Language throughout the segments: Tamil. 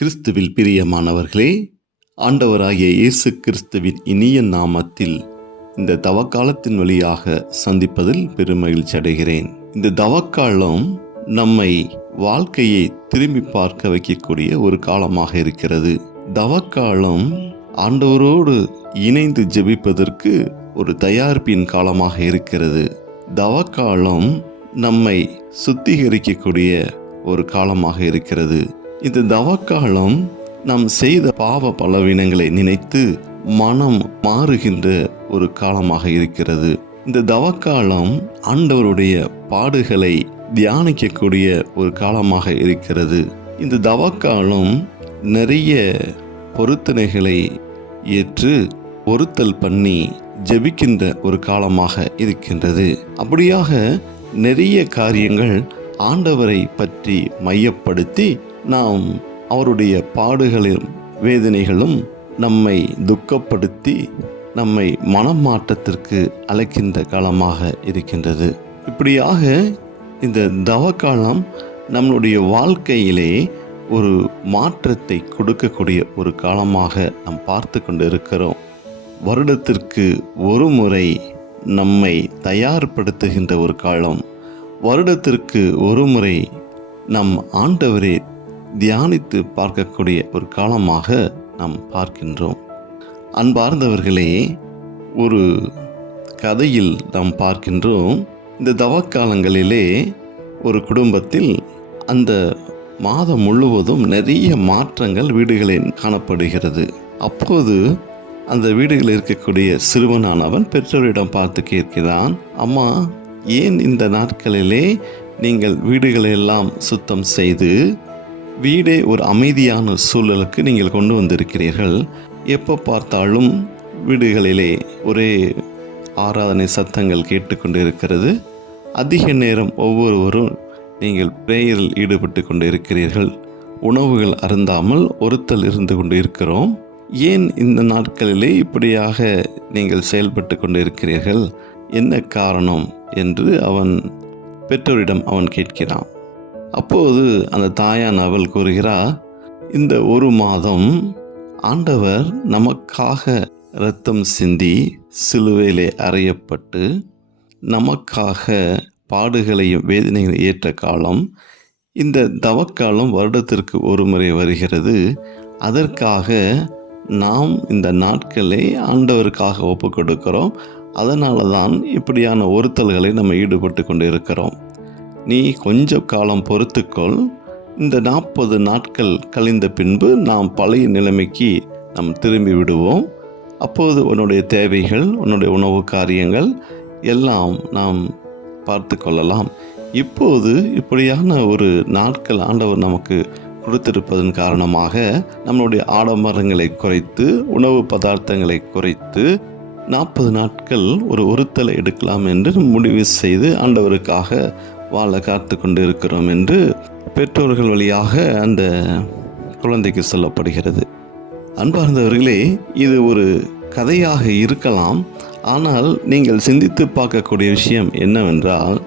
கிறிஸ்துவில் பிரியமானவர்களே, ஆண்டவராகிய இயேசு கிறிஸ்துவின் இனிய நாமத்தில் இந்த தவக்காலத்தின் வழியாக சந்திப்பதில் பெருமகிழ்ச்சி அடைகிறேன். இந்த தவக்காலம் நம்மை வாழ்க்கையை திரும்பி பார்க்க வைக்கக்கூடிய ஒரு காலமாக இருக்கிறது. தவக்காலம் ஆண்டவரோடு இணைந்து ஜெபிப்பதற்கு ஒரு தயாரிப்பின் காலமாக இருக்கிறது. தவக்காலம் நம்மை சுத்திகரிக்கக்கூடிய ஒரு காலமாக இருக்கிறது. இந்த தவக்காலம் நாம் செய்த பாவ பலவீனங்களை நினைத்து மனம் மாறுகின்ற ஒரு காலமாக இருக்கிறது. இந்த தவக்காலம் ஆண்டவருடைய பாடுகளை தியானிக்கக்கூடிய ஒரு காலமாக இருக்கிறது. இந்த தவக்காலம் நிறைய பொருத்தனைகளை ஏற்று பொருத்தல் பண்ணி ஜெபிக்கின்ற ஒரு காலமாக இருக்கின்றது. அப்படியாக நிறைய காரியங்கள் ஆண்டவரை பற்றி மையப்படுத்தி நாம் அவருடைய பாடுகளிலும் வேதனைகளும் நம்மை துக்கப்படுத்தி நம்மை மனமாற்றத்திற்கு அழைக்கின்ற காலமாக இருக்கின்றது. இப்படியாக இந்த தவக்காலம் நம்மளுடைய வாழ்க்கையிலே ஒரு மாற்றத்தை கொடுக்கக்கூடிய ஒரு காலமாக நாம் பார்த்து கொண்டு இருக்கிறோம். வருடத்திற்கு ஒரு முறை நம்மை தயார்படுத்துகின்ற ஒரு காலம். வருடத்திற்கு ஒரு முறை நம் ஆண்டவரே தியானித்து பார்க்கக்கூடிய ஒரு காலமாக நாம் பார்க்கின்றோம். அன்பார்ந்தவர்களே, ஒரு கதையில் நாம் பார்க்கின்றோம். இந்த தவக்காலங்களிலே ஒரு குடும்பத்தில் அந்த மாதம் முழுவதும் நிறைய மாற்றங்கள் வீடுகளில் காணப்படுகிறது. அப்போது அந்த வீடுகளில் இருக்கக்கூடிய சிறுவனானவன் பெற்றோரிடம் பார்த்து கேட்கிறான், அம்மா, ஏன் இந்த நாட்களிலே நீங்கள் வீடுகளெல்லாம் சுத்தம் செய்து வீடே ஒரு அமைதியான சூழலுக்கு நீங்கள் கொண்டு வந்திருக்கிறீர்கள்? எப்போ பார்த்தாலும் வீடுகளிலே ஒரே ஆராதனை சத்தங்கள் கேட்டுக்கொண்டு இருக்கிறது. அதிக நேரம் ஒவ்வொருவரும் நீங்கள் பிரேயரில் ஈடுபட்டு கொண்டு இருக்கிறீர்கள். உணவுகள் அருந்தாமல் ஒருத்தல் இருந்து கொண்டு இருக்கிறோம். ஏன் இந்த நாட்களிலே இப்படியாக நீங்கள் செயல்பட்டு கொண்டு இருக்கிறீர்கள்? என்ன காரணம் என்று அவன் பெற்றோரிடம் அவன் கேட்கிறான். அப்போது அந்த தாயானவள் கூறுகிறார், இந்த ஒரு மாதம் ஆண்டவர் நமக்காக இரத்தம் சிந்தி சிலுவையிலே அறையப்பட்டு நமக்காக பாடுகளையும் வேதனைகளையும் ஏற்ற காலம். இந்த தவக்காலம் வருடத்திற்கு ஒரு முறை வருகிறது. அதற்காக நாம் இந்த நாட்களை ஆண்டவருக்காக ஒப்பு கொடுக்கிறோம். அதனால தான் இப்படியான ஒருத்தல்களை நம்ம ஈடுபட்டு கொண்டு இருக்கிறோம். நீ கொஞ்சம் காலம் பொறுத்துக்கொள். இந்த 40 நாட்கள் கழிந்த பின்பு நாம் பழைய நிலைமைக்கு நாம் திரும்பி விடுவோம். அப்போது உன்னுடைய தேவைகள், உன்னுடைய உணவு காரியங்கள் எல்லாம் நாம் பார்த்து கொள்ளலாம். இப்போது இப்படியான ஒரு நாட்கள் ஆண்டவர் நமக்கு கொடுத்திருப்பதன் காரணமாக நம்மளுடைய ஆடம்பரங்களை குறைத்து, உணவு பதார்த்தங்களை குறைத்து 40 நாட்கள் ஒரு ஒருத்தலை எடுக்கலாம் என்று முடிவு செய்து ஆண்டவருக்காக வாழ காத்து கொண்டு இருக்கிறோம் என்று பெற்றோர்கள் வழியாக அந்த குழந்தைக்கு சொல்லப்படுகிறது. அன்பார்ந்தவர்களே, இது ஒரு கதையாக இருக்கலாம். ஆனால் நீங்கள் சிந்தித்து பார்க்கக்கூடிய விஷயம் என்னவென்றால்,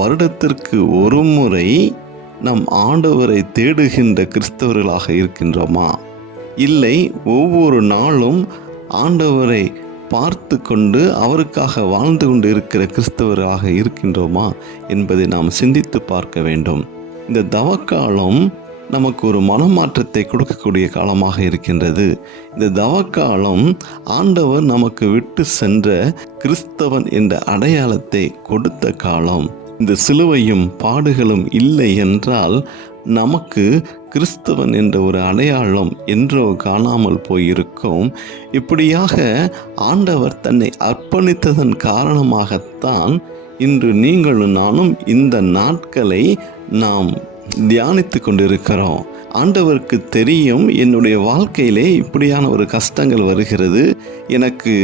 வருடத்திற்கு ஒரு முறை நம் ஆண்டவரை தேடுகின்ற கிறிஸ்தவர்களாக இருக்கின்றோமா? இல்லை ஒவ்வொரு நாளும் ஆண்டவரை பார்த்து கொண்டு அவருக்காக வாழ்ந்து கொண்டு இருக்கிற கிறிஸ்தவராக இருக்கின்றோமா என்பதை நாம் சிந்தித்து பார்க்க வேண்டும். இந்த தவக்காலம் நமக்கு ஒரு மனமாற்றத்தை கொடுக்கக்கூடிய காலமாக இருக்கின்றது. இந்த தவக்காலம் ஆண்டவர் நமக்கு விட்டு சென்ற கிறிஸ்தவன் என்ற அடையாளத்தை கொடுத்த காலம். இந்த சிலுவையும் பாடுகளும் இல்லை என்றால் நமக்கு கிறிஸ்தவன் என்ற ஒரு அடையாளம் என்றோ காணாமல் போயிருக்கும். இப்படியாக ஆண்டவர் தன்னை அர்ப்பணித்ததன் காரணமாகத்தான் இன்று நீங்களும் நானும் இந்த நாட்களை நாம் தியானித்து கொண்டிருக்கிறோம். ஆண்டவருக்கு தெரியும், என்னுடைய வாழ்க்கையிலே இப்படியான ஒரு கஷ்டங்கள் வருகிறது, எனக்கு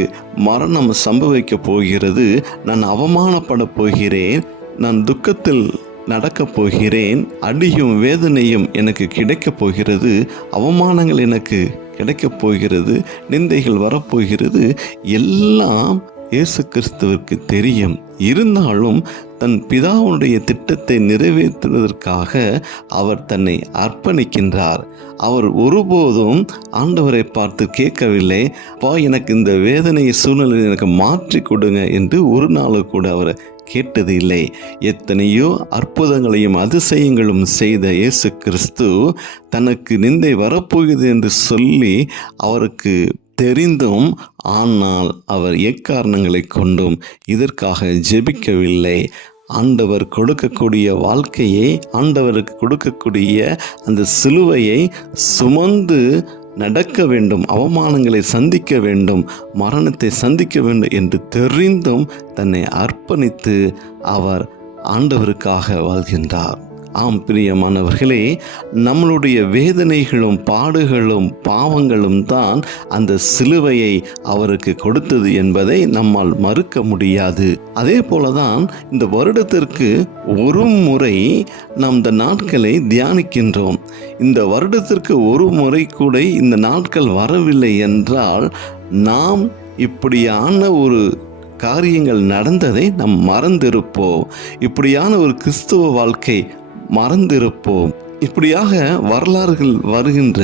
மரணம் சம்பவிக்கப் போகிறது, நான் அவமானப்பட போகிறேன், நான் துக்கத்தில் நடக்கப் போகிறேன், அடியும் வேதனையும் எனக்கு கிடைக்கப் போகிறது, அவமானங்கள் எனக்கு கிடைக்கப் போகிறது, நிந்தைகள் வரப்போகிறது, எல்லாம் இயேசு கிறிஸ்துவிற்கு தெரியும். இருந்தாலும் தன் பிதாவுடைய திட்டத்தை நிறைவேற்றுவதற்காக அவர் தன்னை அர்ப்பணிக்கின்றார். அவர் ஒருபோதும் ஆண்டவரை பார்த்து கேட்கவில்லை, அப்பா எனக்கு இந்த வேதனை சூழ்நிலை எனக்கு மாற்றி கொடுங்க என்று ஒரு நாள் கூட அவர் கேட்டது இல்லை. எத்தனையோ அற்புதங்களையும் அதிசயங்களும் செய்த இயேசு கிறிஸ்து தனக்கு நிந்தை வரப்போகுது என்று சொல்லி அவருக்கு தெரிந்தும், ஆனால் அவர் எக்காரணங்களை கொண்டும் இதற்காக ஜெபிக்கவில்லை. ஆண்டவர் கொடுக்கக்கூடிய வாழ்க்கையை, ஆண்டவருக்கு கொடுக்கக்கூடிய அந்த சிலுவையை சுமந்து நடக்க வேண்டும், அவமானங்களை சந்திக்க வேண்டும், மரணத்தை சந்திக்க வேண்டும் என்று தெரிந்தும் தன்னை அர்ப்பணித்து அவர் ஆண்டவருக்காக வாழ்கின்றார். ஆம் பிரியமானவர்களே, நம்மளுடைய வேதனைகளும் பாடுகளும் பாவங்களும் தான் அந்த சிலுவையை அவருக்கு கொடுத்தது என்பதை நம்மால் மறுக்க முடியாது. அதே போலதான் இந்த வருடத்திற்கு ஒரு முறை நாம் இந்த நாட்களை தியானிக்கின்றோம். இந்த வருடத்திற்கு ஒரு முறை கூட இந்த நாட்கள் வரவில்லை என்றால் நாம் இப்படியான ஒரு காரியங்கள் நடந்ததை நாம் மறந்திருப்போம். இப்படியான ஒரு கிறிஸ்துவ வாழ்க்கை மறந்திருப்போம். இப்படியாக வரலாறுகள் வருகின்ற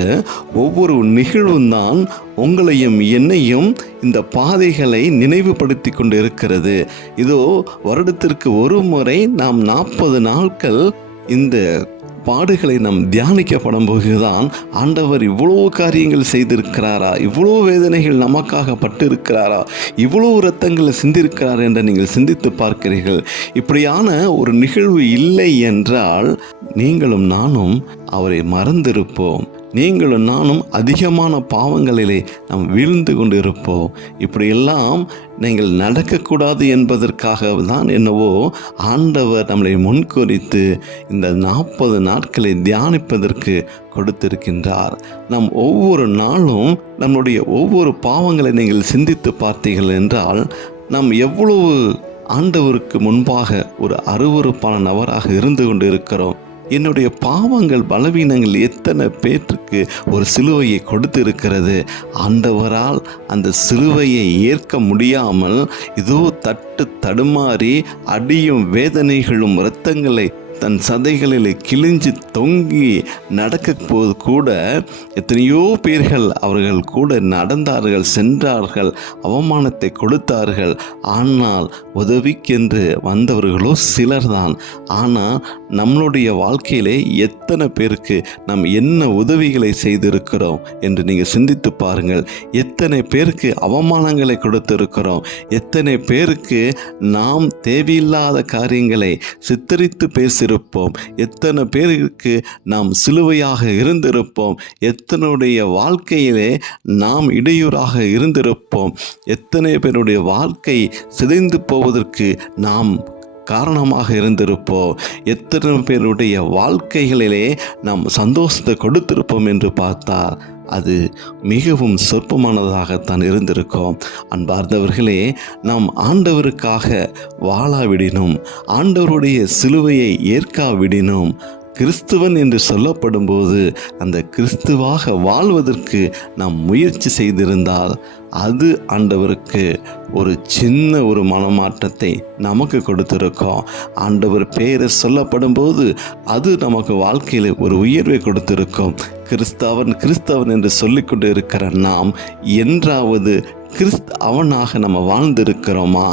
ஒவ்வொரு நிகழ்வும் தான் உங்களையும் என்னையும் இந்த பாதைகளை நினைவுபடுத்தி கொண்டு இருக்கிறது. இதோ வருடத்திற்கு ஒரு முறை நாம் 40 நாட்கள் இந்த பாடுகளை நாம் தியானிக்கப்படும் போதுதான் ஆண்டவர் இவ்வளோ காரியங்கள் செய்திருக்கிறாரா, இவ்வளோ வேதனைகள் நமக்காக பட்டிருக்கிறாரா, இவ்வளோ இரத்தங்களை சிந்திருக்கிறார் என்று நீங்கள் சிந்தித்து பார்க்கிறீர்கள். இப்படியான ஒரு நிகழ்வு இல்லை என்றால் நீங்களும் நானும் அவரை மறந்திருப்போம். நீங்களும் நானும் அதிகமான பாவங்களிலே நாம் வீழ்ந்து கொண்டு இருப்போம். இப்படியெல்லாம் நீங்கள் நடக்கக்கூடாது என்பதற்காக தான் என்னவோ ஆண்டவர் நம்மளை முன்குறித்து இந்த 40 நாட்களை தியானிப்பதற்கு கொடுத்திருக்கின்றார். நம் ஒவ்வொரு நாளும் நம்முடைய ஒவ்வொரு பாவங்களை நீங்கள் சிந்தித்து பார்த்தீர்கள் என்றால் நாம் எவ்வளவு ஆண்டவருக்கு முன்பாக ஒரு அருவருப்பான நபராக இருந்து கொண்டு இருக்கிறோம். என்னுடைய பாவங்கள் பலவீனங்கள் எத்தனை பேற்றுக்கு ஒரு சிலுவையை கொடுத்திருக்கிறது. ஆண்டவரால் அந்த சிலுவையை ஏற்க முடியாமல் இதோ தடுமாறி அடியும் வேதனைகளும் இரத்தங்களை தன் சதைகளில் கிழிஞ்சு தொங்கி நடக்க போது கூட எத்தனையோ பேர்கள் அவர்கள் கூட நடந்தார்கள், சென்றார்கள், அவமானத்தை கொடுத்தார்கள். ஆனால் உதவிக்கென்று வந்தவர்களோ சிலர்தான். ஆனால் நம்மளுடைய வாழ்க்கையிலே எத்தனை பேருக்கு நாம் என்ன உதவிகளை செய்திருக்கிறோம் என்று நீங்கள் சிந்தித்து பாருங்கள். எத்தனை பேருக்கு அவமானங்களை கொடுத்திருக்கிறோம், எத்தனை பேருக்கு நாம் தேவையில்லாத காரியங்களை சித்தரித்து பேசியிருப்போம், எத்தனை பேருக்கு நாம் சிலுவையாக இருந்திருப்போம், எத்தனுடைய வாழ்க்கையிலே நாம் இடையூறாக இருந்திருப்போம், எத்தனை பேருடைய வாழ்க்கை சிதைந்து போவதற்கு நாம் காரணமாக இருந்திருப்போம், எத்தனை பேருடைய வாழ்க்கைகளிலே நாம் சந்தோஷத்தை கொடுத்திருப்போம் என்று பார்த்தால் அது மிகவும் சொற்பமானதாகத்தான் இருந்திருக்கும். அன்பார்ந்தவர்களே, நாம் ஆண்டவருக்காக வாழாவிடினும், ஆண்டவருடைய சிலுவையை ஏற்காவிடினும், கிறிஸ்துவன் என்று சொல்லப்படும் போது அந்த கிறிஸ்துவாக வாழ்வதற்கு நாம் முயற்சி செய்திருந்தால் அது ஆண்டவருக்கு ஒரு சின்ன ஒரு மனமாற்றத்தை நமக்கு கொடுத்திருக்கோம். ஆண்டவர் பெயரை சொல்லப்படும் போது அது நமக்கு வாழ்க்கையில் ஒரு உயர்வை கொடுத்திருக்கும். கிறிஸ்தவன் என்று சொல்லிக்கொண்டு இருக்கிற நாம் என்றாவது அவனாக நம்ம வாழ்ந்திருக்கிறோமா?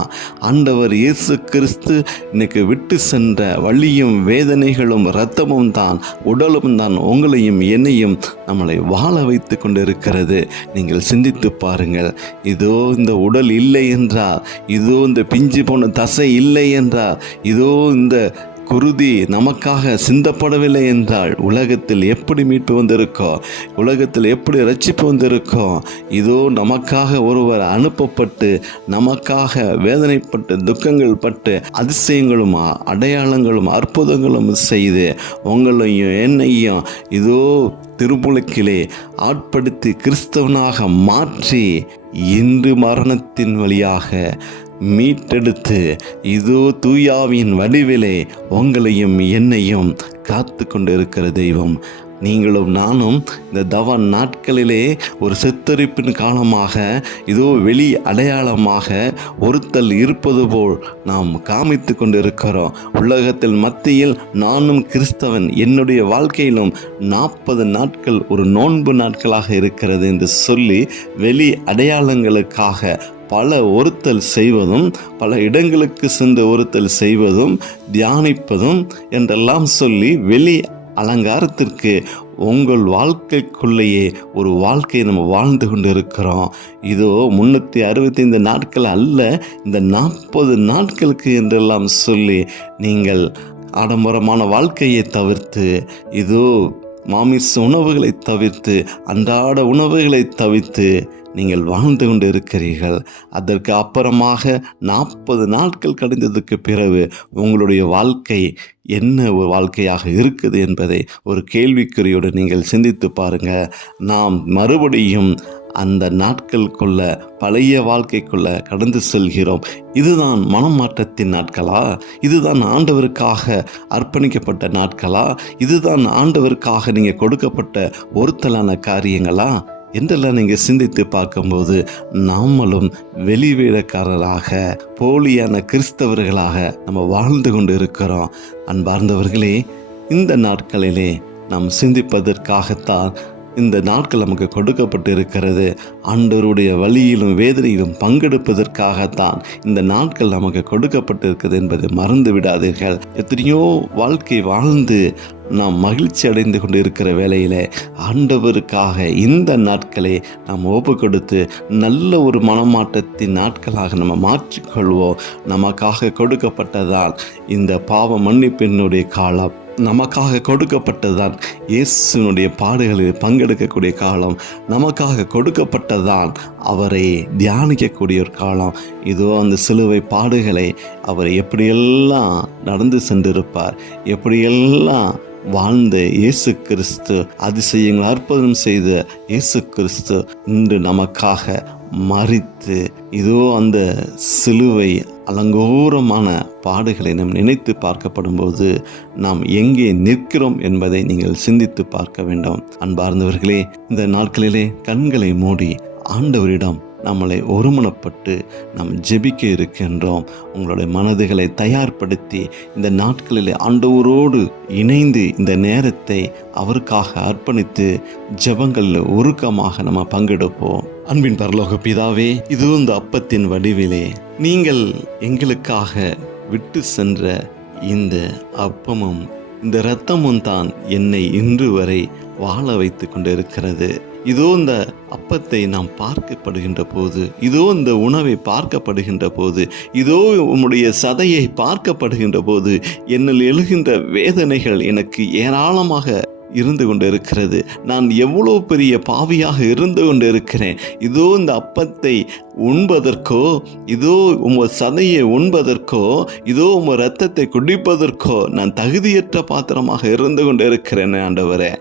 ஆண்டவர் இயேசு கிறிஸ்து இன்னைக்கு விட்டு சென்ற வலியும் வேதனைகளும் இரத்தமும் தான், உடலும் தான் உங்களையும் என்னையும் நம்மளை வாழ வைத்து கொண்டு இருக்கிறது. நீங்கள் சிந்தித்து பாருங்கள். இதோ இந்த உடல் இல்லை என்றால், இதோ இந்த பிஞ்சு போன தசை இல்லை என்றால், இதோ இந்த குருதி நமக்காக சிந்தப்படவில்லை என்றால் உலகத்தில் எப்படி மீட்பு வந்திருக்கோம், உலகத்தில் எப்படி ரட்சிப்பு வந்திருக்கோம்? இதோ நமக்காக ஒருவர் அனுப்பப்பட்டு நமக்காக வேதனைப்பட்டு துக்கங்கள் பட்டு அதிசயங்களும் அடையாளங்களும் அற்புதங்களும் செய்து உங்களையும் என்னையும் இதோ திருமுழுக்கிலே ஆட்படுத்தி கிறிஸ்தவனாக மாற்றி இன்று மரணத்தின் வழியாக மீட்டெடுத்து இதோ தூயாவின் வடிவிலே உங்களையும் என்னையும் காத்து கொண்டிருக்கிற தெய்வம் நீங்களும் நானும் இந்த தவ நாட்களிலே ஒரு செத்தரிப்பின் காலமாக இதோ வெளி அடையாளமாக ஒருத்தல் இருப்பது போல் நாம் காமித்து கொண்டிருக்கிறோம். உலகத்தில் மத்தியில் நானும் கிறிஸ்தவன், என்னுடைய வாழ்க்கையிலும் 40 நாட்கள் ஒரு நோன்பு நாட்களாக இருக்கிறது என்று சொல்லி வெளி அடையாளங்களுக்காக பல ஒருத்தல் செய்வதும், பல இடங்களுக்கு சென்று ஒருத்தல் செய்வதும், தியானிப்பதும் என்றெல்லாம் சொல்லி வெளி அலங்காரத்திற்கு உங்கள் வாழ்க்கைக்குள்ளேயே ஒரு வாழ்க்கையை நம்ம வாழ்ந்து கொண்டு இருக்கிறோம். இதோ 365 நாட்கள் அல்ல, இந்த 40 நாட்களுக்கு என்றெல்லாம் சொல்லி நீங்கள் ஆடம்பரமான வாழ்க்கையை தவிர்த்து, இதோ மாமிச உணவுகளை தவிர்த்து, அன்றாட உணவுகளை தவிர்த்து நீங்கள் வாழ்ந்து கொண்டு இருக்கிறீர்கள். அதற்கு அப்புறமாக 40 நாட்கள் கழிந்ததுக்கு பிறகு உங்களுடைய வாழ்க்கை என்ன ஒரு வாழ்க்கையாக இருக்குது என்பதை ஒரு கேள்விக்குறியோடு நீங்கள் சிந்தித்து பாருங்கள். நாம் மறுபடியும் அந்த நாட்களுக்குள்ள பழைய வாழ்க்கைக்குள்ள கடந்து செல்கிறோம். இதுதான் மனமாற்றத்தின் நாட்களா? இதுதான் ஆண்டவருக்காக அர்ப்பணிக்கப்பட்ட நாட்களா? இதுதான் ஆண்டவருக்காக நீங்கள் கொடுக்கப்பட்ட ஒருத்தலான காரியங்களா என்றெல்லாம் நீங்கள் சிந்தித்து பார்க்கும்போது நாமளும் வெளிவேடக்காரராக, போலியான கிறிஸ்தவர்களாக நம்ம வாழ்ந்து கொண்டு இருக்கிறோம். அன்பார்ந்தவர்களே, இந்த நாட்களிலே நாம் சிந்திப்பதற்காகத்தான் இந்த நாட்கள் நமக்கு கொடுக்கப்பட்டு இருக்கிறது. ஆண்டவருடைய வழியிலும் வேதனையிலும் பங்கெடுப்பதற்காகத்தான் இந்த நாட்கள் நமக்கு கொடுக்கப்பட்டிருக்கிறது என்பதை மறந்து விடாதீர்கள். எத்தனையோ வாழ்க்கை வாழ்ந்து நாம் மகிழ்ச்சி அடைந்து கொண்டு இருக்கிற வேளையில் ஆண்டவருக்காக இந்த நாட்களை நாம் ஒப்பு கொடுத்து நல்ல ஒரு மனமாற்றத்தின் நாட்களாக நம்ம மாற்றிக்கொள்வோம். நமக்காக கொடுக்கப்பட்டதால் இந்த பாவ மன்னிப்பினுடைய காலம், நமக்காக கொடுக்கப்பட்டதான் இயேசுனுடைய பாடுகளில் பங்கெடுக்கக்கூடிய காலம், நமக்காக கொடுக்கப்பட்டதான் அவரை தியானிக்கக்கூடிய ஒரு காலம். இதோ அந்த சிலுவை பாடுகளை அவர் எப்படியெல்லாம் நடந்து சென்றிருப்பார், எப்படியெல்லாம் வாழ்ந்த இயேசு கிறிஸ்து, அதிசயங்கள் அற்புதம் செய்த இயேசு கிறிஸ்து இன்று நமக்காக மரித்து இதோ அந்த சிலுவை அலங்கோரமான பாடுகளை நாம் நினைத்து பார்க்கப்படும்போது நாம் எங்கே நிற்கிறோம் என்பதை நீங்கள் சிந்தித்து பார்க்க வேண்டும். அன்பார்ந்தவர்களே, இந்த நாட்களிலே கண்களை மூடி ஆண்டவரிடம் நம்மளை ஒருமனப்பட்டு நாம் ஜெபிக்க இருக்கின்றோம். உங்களுடைய மனதுகளை தயார்படுத்தி இந்த நாட்களில் ஆண்டவரோடு இணைந்து இந்த நேரத்தை அவருக்காக அர்ப்பணித்து ஜெபங்களில் உருக்கமாக நம்ம பங்கெடுப்போம். அன்பின் பரலோக பிதாவே, இது இந்த அப்பத்தின் வடிவிலே நீங்கள் எங்களுக்காக விட்டு சென்ற இந்த அப்பமும் இந்த இரத்தமும் தான் என்னை இன்று வரை வாழ வைத்து கொண்டிருக்கிறது. இதோ இந்த அப்பத்தை நாம் பார்க்கப்படுகின்ற போது, இதோ இந்த உணவை பார்க்கப்படுகின்ற போது, இதோ உம்முடைய சதையை பார்க்கப்படுகின்ற போது என்னில் எழுகின்ற வேதனைகள் எனக்கு ஏராளமாக இருந்து கொண்டு இருக்கிறது. நான் எவ்வளோ பெரிய பாவியாக இருந்து கொண்டு இருக்கிறேன். இதோ இந்த அப்பத்தை உண்பதற்கோ, இதோ உங்கள் சதையை உண்பதற்கோ, இதோ உங்கள் இரத்தத்தை குடிப்பதற்கோ நான் தகுதியற்ற பாத்திரமாக இருந்து கொண்டு இருக்கிறேன். ஆண்டவரே,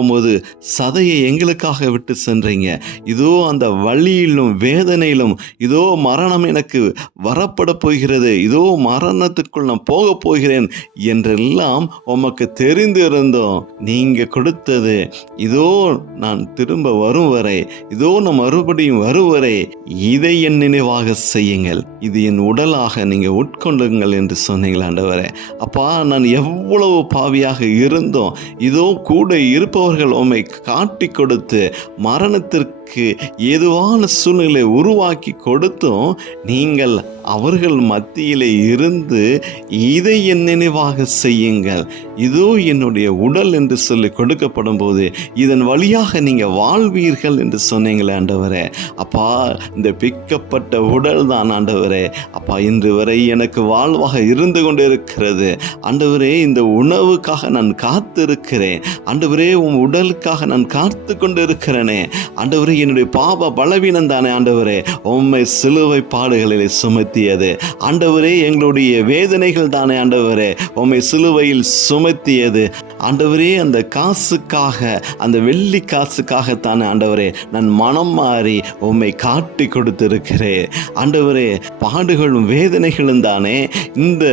உமது சதையை எங்களுக்காக விட்டு சென்றீங்க. இதோ அந்த வலியிலும் வேதனையிலும் இதோ மரணம் எனக்கு வரப்பட போகிறது, இதோ மரணத்துக்குள் நான் போக போகிறேன் என்றெல்லாம் உமக்கு தெரிந்து இருந்தோம். நீங்க கொடுத்தது இதோ நான் திரும்ப வரும் வரை, இதோ நான் மறுபடியும் வரும் வரை இதை என் நினைவாக செய்யுங்கள், இது என் உடலாக நீங்க உட்கொள்ளுங்கள் என்று சொன்னீங்கள். ஆண்டவரே, அப்பா, நான் எவ்வளவு பாவியாக இருந்தோம், இதோ கூட இருப்பவர்கள் உம்மை காட்டி கொடுத்து மரணத்திற்கு ஏதுவான சூழ்நிலை உருவாக்கி கொடுத்தும் நீங்கள் அவர்கள் மத்தியிலே இருந்து இதை என் நினைவாக செய்யுங்கள், இதோ என்னுடைய உடல் என்று சொல்லி கொடுக்கப்படும் போது இதன் வழியாக நீங்கள் வாழ்வீர்கள் என்று சொன்னீங்களே. ஆண்டவரே, அப்பா, இந்த பிக்கப்பட்ட உடல் தான் ஆண்டவரே, அப்பா, இன்று வரை எனக்கு வாழ்வாக இருந்து கொண்டு இருக்கிறது. ஆண்டவரே, இந்த உணவுக்காக நான் காத்திருக்கிறேன். ஆண்டவரே, உன் உடலுக்காக நான் காத்து கொண்டு இருக்கிறேனே. ஆண்டவரே, என்னுடைய பாவ பலவீனம் தானே ஆண்டவரே உம்மை சிலுவை பாடுகளிலே சுமத்தியது. ஆண்டவரே, எங்களுடைய வேதனைகள் தானே ஆண்டவரே உம்மை சிலுவையில் சுமத்தியது. ஆண்டவரே, அந்த காசுக்காக, அந்த வெள்ளி காசுக்காகத்தானே ஆண்டவரே நான் மனம் மாறி உம்மை காட்டி கொடுத்திருக்கிறேன். ஆண்டவரே, பாடுகளும் வேதனைகளும் தானே இந்த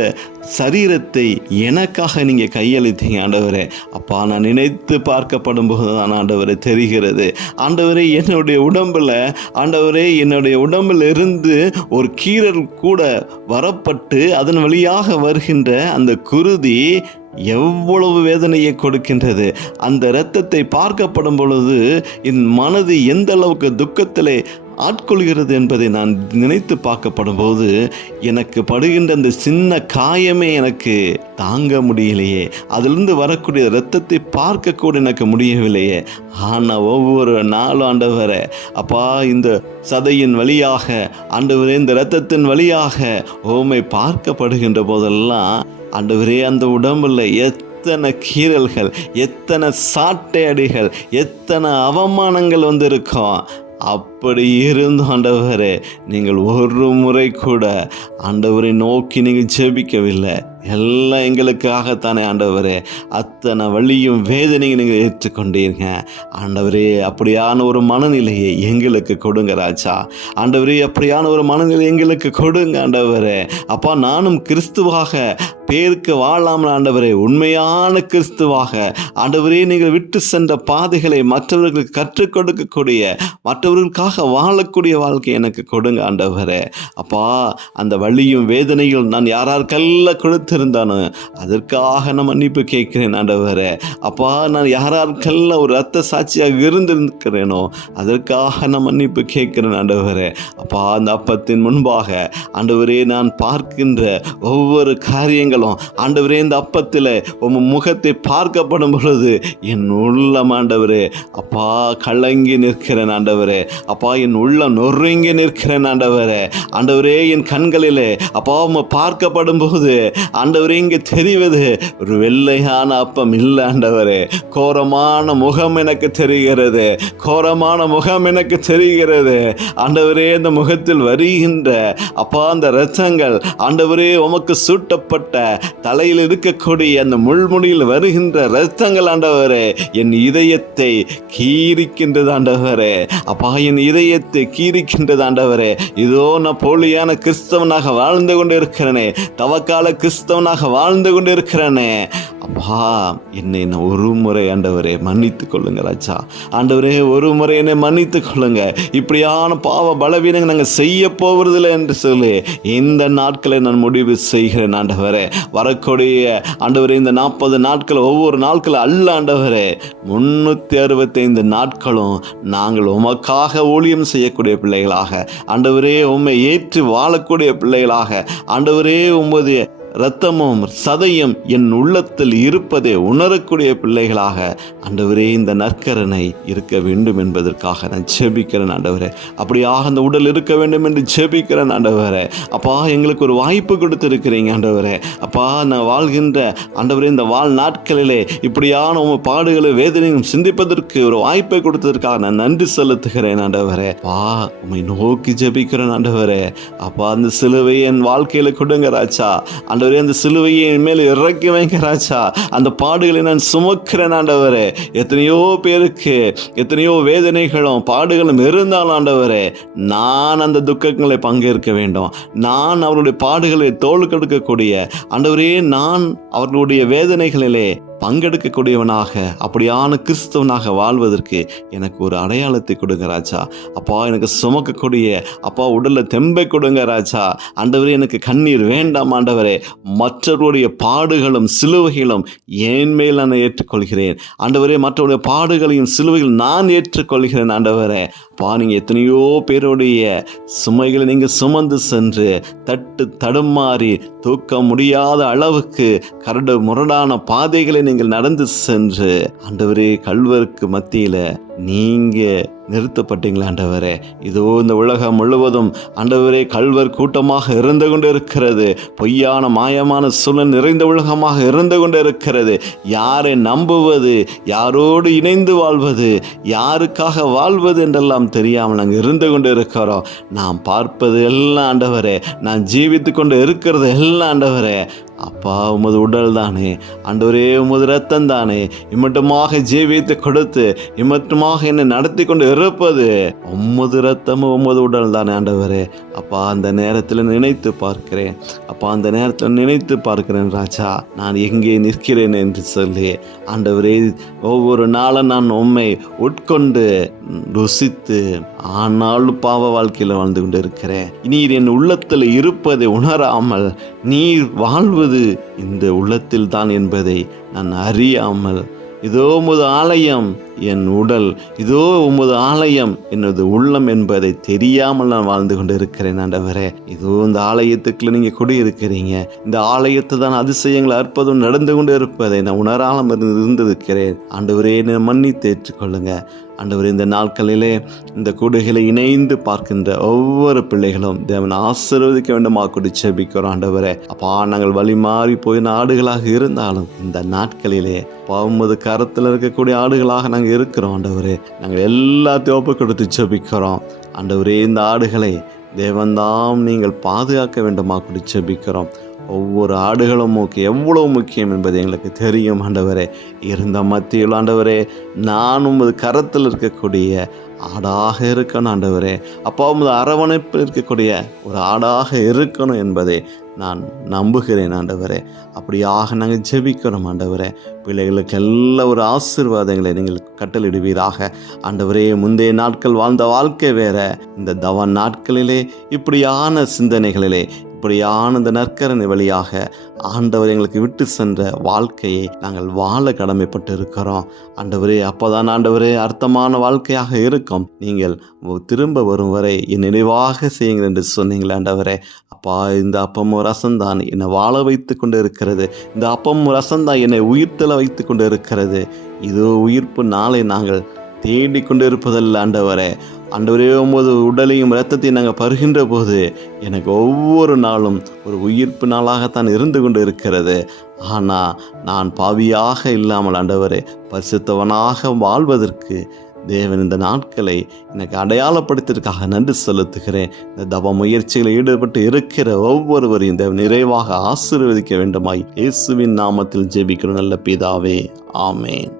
சரீரத்தை எனக்காக நீங்கள் கையளித்தீங்க ஆண்டவரே. அப்பா, நான் நினைத்து பார்க்கப்படும் போது தான் ஆண்டவரே தெரிகிறது. ஆண்டவரே, என்னுடைய உடம்பில் ஆண்டவரே, என்னுடைய உடம்பில் இருந்து ஒரு கீறல் கூட வரப்பட்டு அதன் வழியாக வருகின்ற அந்த குருதி எவ்வளவு வேதனையை கொடுக்கின்றது. அந்த இரத்தத்தை பார்க்கப்படும் பொழுது என் மனது எந்த அளவுக்கு துக்கத்திலே ஆட்கொள்கிறது என்பதை நான் நினைத்து பார்க்கப்படும் போது எனக்கு படுகின்ற அந்த சின்ன காயமே எனக்கு தாங்க முடியலையே. அதிலிருந்து வரக்கூடிய இரத்தத்தை பார்க்கக்கூட எனக்கு முடியவில்லையே. ஆனால் ஒவ்வொரு நாளும் ஆண்டவரே, அப்பா, இந்த சதையின் வழியாக ஆண்டவரே, இந்த இரத்தத்தின் வழியாக உம்மை பார்க்கப்படுகின்ற போதெல்லாம் ஆண்டவரே, அந்த உடம்புல எத்தனை கீறல்கள், எத்தனை சாட்டை அடிகள், எத்தனை அவமானங்கள் வந்திருக்கும். அப்படி இருந்தும் ஆண்டவரே, நீங்கள் ஒரு முறை கூட ஆண்டவரை நோக்கி நீங்கள் ஜெபிக்கவில்லை. எல்லாம் எங்களுக்காகத்தானே ஆண்டவரே. அத்தனை வலியும் வேதனையும் நீங்கள் ஏற்றுக்கொண்டீங்க ஆண்டவரே. அப்படியான ஒரு மனநிலையை எங்களுக்கு கொடுங்க ராஜா. ஆண்டவரே, அப்படியான ஒரு மனநிலை எங்களுக்கு கொடுங்க ஆண்டவரே. அப்பா, நானும் கிறிஸ்துவாக பேருக்கு வாழாமல் ஆண்டவரே, உண்மையான கிறிஸ்துவாக ஆண்டவரே, நீங்கள் விட்டு சென்ற பாதைகளை மற்றவர்களுக்கு கற்றுக் கொடுக்கக்கூடிய, மற்றவர்களுக்காக வாழக்கூடிய வாழ்க்கை எனக்கு கொடுங்க ஆண்டவரே. அப்பா, அந்த வலியும் வேதனையும் நான் யாராருக்கெல்லாம் கொடுத்திருந்தானோ அதற்காக நான் மன்னிப்பு கேட்கிறேன் ஆண்டவரே. அப்பா, நான் யாராருக்கெல்லாம் ஒரு இரத்த சாட்சியாக இருந்திருக்கிறேனோ அதற்காக நான் மன்னிப்பு கேட்கிறேன் ஆண்டவரே. அப்பா, அந்த அப்பத்தின் முன்பாக ஆண்டவரே, நான் பார்க்கின்ற ஒவ்வொரு காரியங்களும் ஆண்டவரே, இந்த அப்பத்தில் உம் முகத்தை பார்க்கப்படும் பொழுது என் உள்ளம் ஆண்டவரே, அப்பா, கலங்கி நிற்கிறேன் ஆண்டவரே. அப்பா, என் உள்ளம் நொறுங்கி நிற்கிறேன் ஆண்டவரே. ஆண்டவரே, என் கண்களிலே அப்பா பார்க்கப்படும் போது ஆண்டவரே, இங்கே தெரிவது ஒரு வெள்ளையான அப்பம் இல்லை ஆண்டவரே. கோரமான முகம் எனக்கு தெரிகிறது, கோரமான முகம் எனக்கு தெரிகிறது ஆண்டவரே. இந்த முகத்தில் வருகின்ற அப்பா அந்த இரத்தங்கள் ஆண்டவரே, உமக்கு சூட்டப்பட்ட தலையில் இருக்கக்கூடிய அந்த முள்முடியில் வருகின்ற இரத்தங்கள் ஆண்டவரே, என் இதயத்தை கீறிக்கின்றது ஆண்டவரே. அப்பா, என் இதயத்தை கீறிக்கின்றது ஆண்டவரே. இதோ நான் போலியான கிறிஸ்தவனாக வாழ்ந்து கொண்டு இருக்கிறேனே, தவக்கால கிறிஸ்தவனாக வாழ்ந்து கொண்டு இருக்கிறேனே. அப்பா, என்னை நான் ஒரு முறை ஆண்டவரே மன்னித்து கொள்ளுங்க ராஜா. ஆண்டவரே, ஒரு முறை என்னை மன்னித்து கொள்ளுங்க. இப்படியான பாவ பலவீனங்கள் நாங்கள் செய்ய போவதில்லை என்று சொல்லி இந்த நாட்களை நான் முடிவு செய்கிறேன் ஆண்டவரே. வரக்கூடிய ஆண்டவரே, இந்த 40 நாட்கள் ஒவ்வொரு நாட்கள் அல்ல ஆண்டவரே, 365 நாட்களும் நாங்கள் உமக்காக ஊழியம் செய்யக்கூடிய பிள்ளைகளாக ஆண்டவரே, உம்மை ஏற்று வாழக்கூடிய பிள்ளைகளாக ஆண்டவரே, உமது இரத்தமும் சதையும் என் உள்ளத்தில் இருப்பதை உணரக்கூடிய பிள்ளைகளாக ஆண்டவரே, இந்த நற்கரணை இருக்க வேண்டும் என்பதற்காக நான் ஜெபிக்கிறேன் ஆண்டவரே. அப்படியாக அந்த உடல் இருக்க வேண்டும் என்று ஜெபிக்கிறேன் ஆண்டவரே. அப்பா, எங்களுக்கு ஒரு வாய்ப்பு கொடுத்திருக்கிறீங்க ஆண்டவரே. அப்பா, நான் வாழ்கின்ற ஆண்டவரே இந்த நாட்களிலே இப்படியான உங்கள் பாடுகளை வேதனையும் சிந்திப்பதற்கு ஒரு வாய்ப்பை கொடுத்ததற்காக நான் நன்றி செலுத்துகிறேன் ஆண்டவரே. அப்பா, உம்மை நோக்கி ஜெபிக்கிறேன் ஆண்டவரே. அப்பா, அந்த சிலுவையை என் வாழ்க்கையில கொடுங்க ராஜா. ஆண்டவரே, அந்த சிலுவையை என் மேல் இறக்கி வைங்க ராஜா. அந்த பாடுகளை நான் சுமக்கிறேன் ஆண்டவரே. எத்தனையோ பேருக்கு எத்தனையோ வேதனைகளும் பாடுகளும் இருந்தாலும் ஆண்டவரே, நான் அந்த துக்கங்களை பங்கேற்க வேண்டும். நான் அவருடைய பாடுகளை தோள் கொடுக்கக்கூடிய ஆண்டவரே, நான் அவர்களுடைய வேதனைகளிலே பங்கெடுக்கக்கூடியவனாக அப்படியான கிறிஸ்தவனாக வாழ்வதற்கு எனக்கு ஒரு அடையாளத்தை கொடுங்க ராஜா. அப்பா, எனக்கு சுமக்கக்கூடிய அப்பா உடலில் தெம்பை கொடுங்க ராஜா. ஆண்டவரே, எனக்கு கண்ணீர் வேண்டாம் ஆண்டவரே. மற்றவருடைய பாடுகளும் சிலுவைகளும் என் மேல் நான் ஏற்றுக்கொள்கிறேன் ஆண்டவரே. மற்றவருடைய பாடுகளையும் சிலுவைகள் நான் ஏற்றுக்கொள்கிறேன் ஆண்டவரே. அப்பா, நீங்கள் எத்தனையோ பேருடைய சுமைகளை நீங்கள் சுமந்து சென்று தடுமாறி தூக்க முடியாத அளவுக்கு கரடு முரடான பாதைகளை நீங்கள் நடந்து சென்று ஆண்டவரே, கல்வருக்கு மத்தியில் நீங்கள் நிறுத்தப்பட்டீங்களா ஆண்டவரே. இதோ இந்த உலகம் முழுவதும் ஆண்டவரே கல்வர் கூட்டமாக இருந்து கொண்டு இருக்கிறது. பொய்யான மாயமான சூழல் நிறைந்த உலகமாக இருந்து கொண்டு இருக்கிறது. யாரை நம்புவது, யாரோடு இணைந்து வாழ்வது, யாருக்காக வாழ்வது என்றெல்லாம் தெரியாமல் நாங்கள் இருந்து கொண்டு இருக்கிறோம். நாம் பார்ப்பது எல்லாம் ஆண்டவரே, நான் ஜீவித்து கொண்டு இருக்கிறது எல்லாம் ஆண்டவரே, அப்பா உமது உடல் தானே ஆண்டவரே, உமது இரத்தம் தானே இம்மட்டுமாக ஜீவித்து கொடுத்து இம்மட்டுமாக என்னை நடத்தி கொண்டு இருப்பது உம்மது ரத்தமும் உம்மது உடல் தானே ஆண்டவரே. அப்பா, அந்த நேரத்தில் நினைத்து பார்க்கிறேன். அப்பா, அந்த நேரத்தில் நினைத்து பார்க்கிறேன் ராஜா, நான் எங்கே நிற்கிறேன் என்று சொல்லி. ஆண்டவரே, ஒவ்வொரு நாளும் நான் உம்மை உட்கொண்டு ருசித்து ஆனாலும் பாவ வாழ்க்கையில் வாழ்ந்து கொண்டு இருக்கிறேன். நீர் என் உள்ளத்தில் இருப்பதை உணராமல் நீர் வாழ்வது இந்த உள்ளத்தில் தான் என்பதை நான் அறியாமல், இதோ உமது ஆலயம் என் உடல், இதோ உமது ஆலயம் எனது உள்ளம் என்பதை தெரியாமல் நான் வாழ்ந்து கொண்டு இருக்கிறேன் ஆண்டவரே. இதோ இந்த ஆலயத்துக்குள்ள நீங்க குடியிருக்கிறீங்க. இந்த ஆலயத்தை தான் அதிசயங்கள் அற்புதம் நடந்து கொண்டு இருப்பதை நான் உணராமல் இருந்திருக்கிறேன் ஆண்டவரே. என்னை மன்னித்து ஏற்றுக்கொள்ளுங்க ஆண்டவரே. இந்த நாட்களிலே இந்த கூடுகளை இணைந்து பார்க்கின்ற ஒவ்வொரு பிள்ளைகளும் தேவன் ஆசீர்வதிக்க வேண்டுமா கூடி ஜெபிக்கிறோம் ஆண்டவரே. அப்பா, நாங்கள் வழி மாறி போய் ஆடுகளாக இருந்தாலும் இந்த நாட்களிலே உமது கரத்தில் இருக்கக்கூடிய ஆடுகளாக நாங்கள் இருக்கிறோம் ஆண்டவரே. நாங்கள் எல்லாத்தையும் ஒப்பு கொடுத்து ஜெபிக்கிறோம் ஆண்டவரே. இந்த ஆடுகளை தேவன்தாம் நீங்கள் பாதுகாக்க வேண்டுமா கூடி ஜெபிக்கிறோம். ஒவ்வொரு ஆடுகளும் எவ்வளவு முக்கியம் என்பது எங்களுக்கு தெரியும் ஆண்டவரே. இருந்த மத்தியில் ஆண்டவரே, நான் உமது கரத்தில் இருக்கக்கூடிய ஆடாக இருக்கணும் ஆண்டவரே. அப்பா, உமது அரவணைப்பில் இருக்கக்கூடிய ஒரு ஆடாக இருக்கணும் என்பதை நான் நம்புகிறேன் ஆண்டவரே. அப்படியாக நாங்கள் ஜெபிக்கிறோம் ஆண்டவரே. பிள்ளைகளுக்கு எல்லா ஒரு ஆசீர்வாதங்களை நீங்கள் கட்டளிடுவீராக ஆண்டவரே. முந்தைய நாட்கள் வாழ்ந்த வாழ்க்கை வேற, இந்த தவ நாட்களிலே இப்படியான சிந்தனைகளிலே இப்படியான இந்த நற்கரணை வழியாக ஆண்டவர் எங்களுக்கு விட்டு சென்ற வாழ்க்கையை நாங்கள் வாழ கடமைப்பட்டு இருக்கிறோம் ஆண்டவரே. அப்போதான் ஆண்டவரே அர்த்தமான வாழ்க்கையாக இருக்கும். நீங்கள் திரும்ப வரும் வரை என் நினைவாக செய்யுங்கள் என்று சொன்னீங்களே ஆண்டவரே. அப்பா, இந்த அப்பமும் ரசம்தான் என்னை வாழ வைத்து கொண்டு இருக்கிறது. இந்த அப்பமும் ரசம்தான் என்னை உயிர்த்தல வைத்து கொண்டு இருக்கிறது. இதோ உயிர்ப்பு நாளை நாங்கள் தேடிக்கொண்டு இருப்பதல்ல ஆண்டவரே. ஆண்டவரே, உமது உடலையும் இரத்தத்தையும் நாங்கள் பருகின்ற போது எனக்கு ஒவ்வொரு நாளும் ஒரு உயிர்ப்பு நாளாகத்தான் இருந்து கொண்டு இருக்கிறது. ஆனால் நான் பாவியாக இல்லாமல் ஆண்டவரே பரிசுத்தவனாக வாழ்வதற்கு தேவன் இந்த நாட்களை எனக்கு அடையாளப்படுத்தியதற்காக நன்றி செலுத்துகிறேன். இந்த தவ முயற்சிகளில் ஈடுபட்டு இருக்கிற ஒவ்வொருவரையும் தேவன் நிறைவாக ஆசீர்வதிக்க வேண்டுமாய் இயேசுவின் நாமத்தில் ஜெபிக்கிறோம் நல்ல பிதாவே. ஆமேன்.